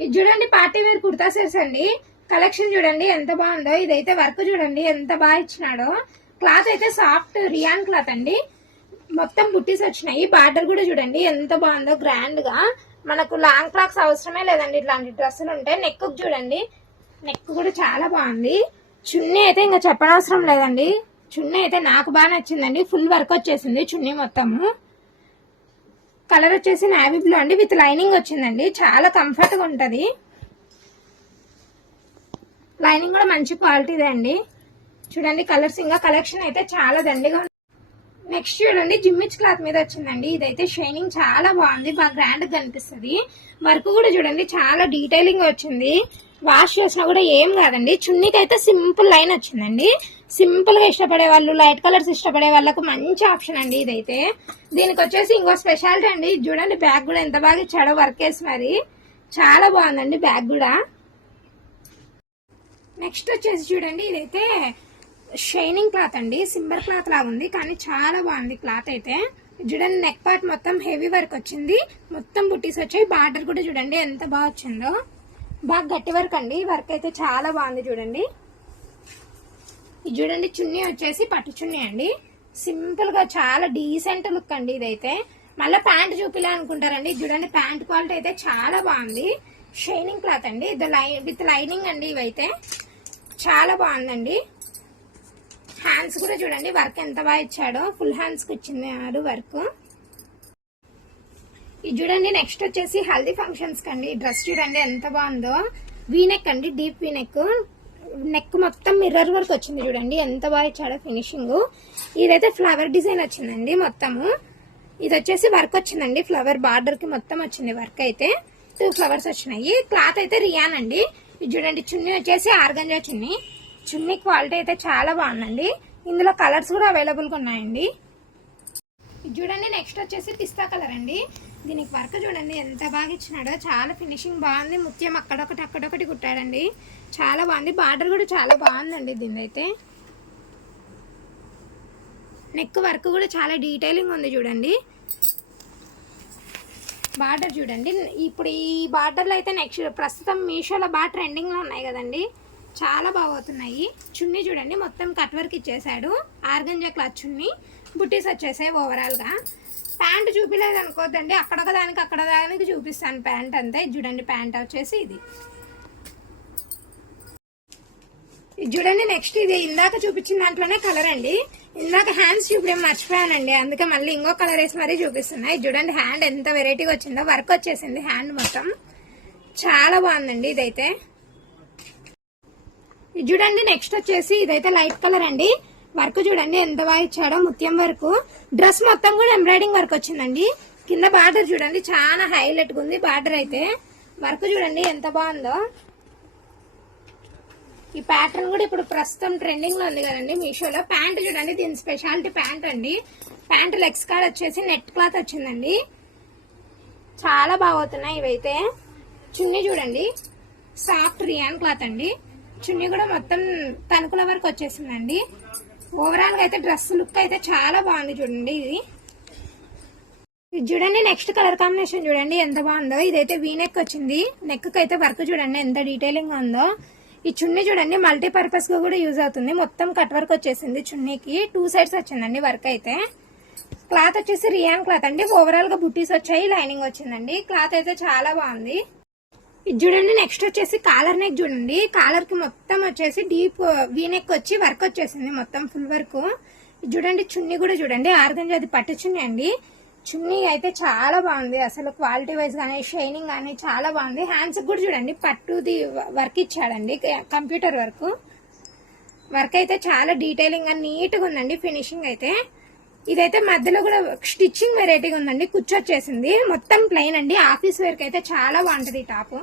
ఇది చూడండి party wear kurta sets అండి. కలెక్షన్ చూడండి ఎంత బాగుందో. ఇదైతే వర్క్ చూడండి ఎంత బాగా ఇచ్చినాడో. క్లాత్ అయితే సాఫ్ట్ రియాన్ క్లాత్ అండి. మొత్తం బుట్టీస్ వచ్చినాయి. బార్డర్ కూడా చూడండి ఎంత బాగుందో గ్రాండ్ గా. మనకు లాంగ్ ఫ్రాక్స్ అవసరమే లేదండి ఇట్లాంటి డ్రెస్సులు ఉంటే. నెక్ చూడండి, నెక్ కూడా చాలా బాగుంది. చున్నీ అయితే ఇంకా చెప్పనవసరం లేదండి. చున్నీ అయితే నాకు బాగా నచ్చిందండి. ఫుల్ వర్క్ వచ్చేసింది చున్నీ మొత్తము. కలర్ వచ్చేసి నావీ బ్లూ అండి, విత్ లైనింగ్ వచ్చిందండి. చాలా కంఫర్ట్ గా ఉంటది. లైనింగ్ కూడా మంచి క్వాలిటీదే అండి. చూడండి కలర్స్, ఇంకా కలెక్షన్ అయితే చాలా దండిగా ఉంది. నెక్స్ట్ చూడండి జిమ్మిచ్ క్లాత్ మీద వచ్చిందండి. ఇదైతే షైనింగ్ చాలా బాగుంది, బాగా గ్రాండ్ గా కనిపిస్తుంది. వర్క్ కూడా చూడండి చాలా డీటెయిలింగ్ వచ్చింది. వాష్ చేసినా కూడా ఏం కాదండి. చున్నీకి అయితే సింపుల్ లైన్ వచ్చిందండి. సింపుల్ గా ఇష్టపడే వాళ్ళు, లైట్ కలర్స్ ఇష్టపడే వాళ్ళకు మంచి ఆప్షన్ అండి ఇదైతే. దీనికి వచ్చేసి ఇంకో స్పెషాలిటీ అండి. చూడండి బ్యాగ్ కూడా ఎంత బాగా ఇచ్చాడో వర్క్ వేసి, మరి చాలా బాగుందండి బ్యాగ్ కూడా. నెక్స్ట్ వచ్చేసి చూడండి ఇదైతే షైనింగ్ క్లాత్ అండి. సింబర్ క్లాత్ లాగా ఉంది కానీ చాలా బాగుంది క్లాత్ అయితే. చూడండి నెక్ పార్ట్ మొత్తం హెవీ వర్క్ వచ్చింది. మొత్తం బుట్టీస్ వచ్చాయి. బార్డర్ కూడా చూడండి ఎంత బాగా వచ్చిందో. బాగా గట్టి వర్క్ అండి. వర్క్ అయితే చాలా బాగుంది చూడండి. ఇది చూడండి చున్నీ వచ్చేసి పట్టు చున్నీ అండి. సింపుల్ గా చాలా డీసెంట్ లుక్ అండి ఇదైతే. మళ్ళీ ప్యాంట్ చూపిలే అనుకుంటారండి. చూడండి ప్యాంట్ క్వాలిటీ అయితే చాలా బాగుంది. షైనింగ్ క్లాత్ అండి, విత్ లైనింగ్ అండి. ఇవైతే చాలా బాగుందండి. హ్యాండ్స్ కూడా చూడండి వర్క్ ఎంత బాగా ఇచ్చాడో. ఫుల్ హ్యాండ్స్ కి ఇచ్చింది వర్క్. ఇది చూడండి నెక్స్ట్ వచ్చేసి హల్దీ ఫంక్షన్స్ కండి. డ్రెస్ చూడండి ఎంత బాగుందో. వీనెక్ అండి, డీప్ వీనెక్. నెక్ మొత్తం మిర్రర్ వర్క్ వచ్చింది చూడండి ఎంత బాగా ఇచ్చాడో ఫినిషింగ్. ఇదైతే ఫ్లవర్ డిజైన్ వచ్చిందండి మొత్తము. ఇది వచ్చేసి వర్క్ వచ్చిందండి. ఫ్లవర్ బార్డర్ కి మొత్తం వచ్చింది వర్క్ అయితే. 2 ఫ్లవర్స్ వచ్చినాయి. క్లాత్ అయితే రియాన్ అండి. ఇది చూడండి చున్నీ వచ్చేసి ఆర్గంజా చున్నీ. చున్నీ క్వాలిటీ అయితే చాలా బాగుందండి. ఇందులో కలర్స్ కూడా అవైలబుల్ గా ఉన్నాయండి. ఇది చూడండి నెక్స్ట్ వచ్చేసి పిస్తా కలర్ అండి. దీనికి వర్క్ చూడండి ఎంత బాగా ఇచ్చినాడో. చాలా ఫినిషింగ్ బాగుంది. ముత్యం అక్కడొకటి కుట్టాడండి. చాలా బాగుంది. బార్డర్ కూడా చాలా బాగుందండి దీని అయితే. నెక్ వర్క్ కూడా చాలా డీటెయిలింగ్ ఉంది చూడండి. బార్డర్ చూడండి. ఇప్పుడు ఈ బార్డర్లో అయితే నెక్స్ట్ ప్రస్తుతం మీషోలో బాగా ట్రెండింగ్ లో ఉన్నాయి కదండి. చాలా బాగుతున్నాయి. చున్నీ చూడండి మొత్తం కట్ వర్క్ ఇచ్చేసాడు. ఆర్గంజా క్లాత్ చున్నీ. బుట్టీస్ వచ్చేసాయి ఓవరాల్ గా. ప్యాంట్ చూపిలేదు అనుకోద్దండి. అక్కడ దానికి చూపిస్తాను ప్యాంట్ అంతే. చూడండి ప్యాంట్ వచ్చేసి ఇది చూడండి. నెక్స్ట్ ఇది ఇందాక చూపించిన దాంట్లోనే కలర్ అండి. ఇందాక హ్యాండ్స్ చూపించడం మర్చిపోయానండి, అందుకే మళ్ళీ ఇంకో కలర్ వేసి మరీ చూపిస్తున్నాయి. చూడండి హ్యాండ్ ఎంత వెరైటీగా వచ్చిందో. వర్క్ వచ్చేసింది హ్యాండ్ మొత్తం. చాలా బాగుందండి ఇదైతే. ఇది చూడండి నెక్స్ట్ వచ్చేసి ఇదైతే లైట్ కలర్ అండి. వర్క్ చూడండి ఎంత బాగా ఇచ్చాడో. ముత్యం వర్క్. డ్రెస్ మొత్తం కూడా ఎంబ్రాయిడింగ్ వర్క్ వచ్చిందండి. కింద బార్డర్ చూడండి చాలా హైలైట్ గా ఉంది బార్డర్ అయితే. వర్క్ చూడండి ఎంత బాగుందో. ఈ ప్యాటర్న్ కూడా ఇప్పుడు ప్రస్తుతం ట్రెండింగ్ లో ఉంది కదండి మీషోలో. ప్యాంట్ చూడండి దీని స్పెషాలిటీ ప్యాంట్ అండి. ప్యాంట్ లెగ్స్ కాడ వచ్చేసి నెట్ క్లాత్ వచ్చిందండి. చాలా బాగుతున్నాయి ఇవైతే. చున్నీ చూడండి సాఫ్ట్ రియాన్ క్లాత్ అండి. చున్నీ కూడా మొత్తం తణుకుల వరకు వచ్చేసిందండి. ఓవరాల్ గా అయితే డ్రెస్ లుక్ అయితే చాలా బాగుంది చూడండి. ఇది చూడండి నెక్స్ట్ కలర్ కాంబినేషన్ చూడండి ఎంత బాగుందో. ఇదైతే వీనెక్ వచ్చింది. నెక్ కి అయితే వర్క్ చూడండి ఎంత డీటెయిలింగ్ గా ఉందో. ఈ చున్నీ చూడండి మల్టీపర్పస్ గా కూడా యూజ్ అవుతుంది. మొత్తం కట్ వర్క్ వచ్చేసింది చున్నీకి. 2 సైడ్స్ వచ్చిందండి వర్క్ అయితే. క్లాత్ వచ్చేసి రియాన్ క్లాత్ అండి. ఓవరాల్ గా బుట్టీస్ వచ్చాయి, లైనింగ్ వచ్చిందండి. క్లాత్ అయితే చాలా బాగుంది. ఇది చూడండి నెక్స్ట్ వచ్చేసి కాలర్ నెక్ చూడండి. కాలర్ కి మొత్తం వచ్చేసి డీప్ వీనెక్ వచ్చి వర్క్ వచ్చేసింది మొత్తం ఫుల్ వర్క్. చూడండి చున్నీ కూడా చూడండి ఆర్గంజా అది పట్టు చున్నీ అండి. చున్నీ అయితే చాలా బాగుంది అసలు. క్వాలిటీ వైజ్ గానీ షైనింగ్ గానీ చాలా బాగుంది. హ్యాండ్స్ కూడా చూడండి పట్టుది వర్క్ ఇచ్చాడండి. Computer work. వర్క్ అయితే చాలా డీటెయిలింగ్ గా నీట్ గా ఉందండి ఫినిషింగ్ అయితే. ఇదైతే మధ్యలో కూడా స్టిచ్చింగ్ వెరైటీగా ఉందండి. కుచ్చొచ్చేసింది. మొత్తం ప్లెయిన్ అండి. ఆఫీస్ వేర్ కి అయితే చాలా బాగుంటది ఈ టాప్.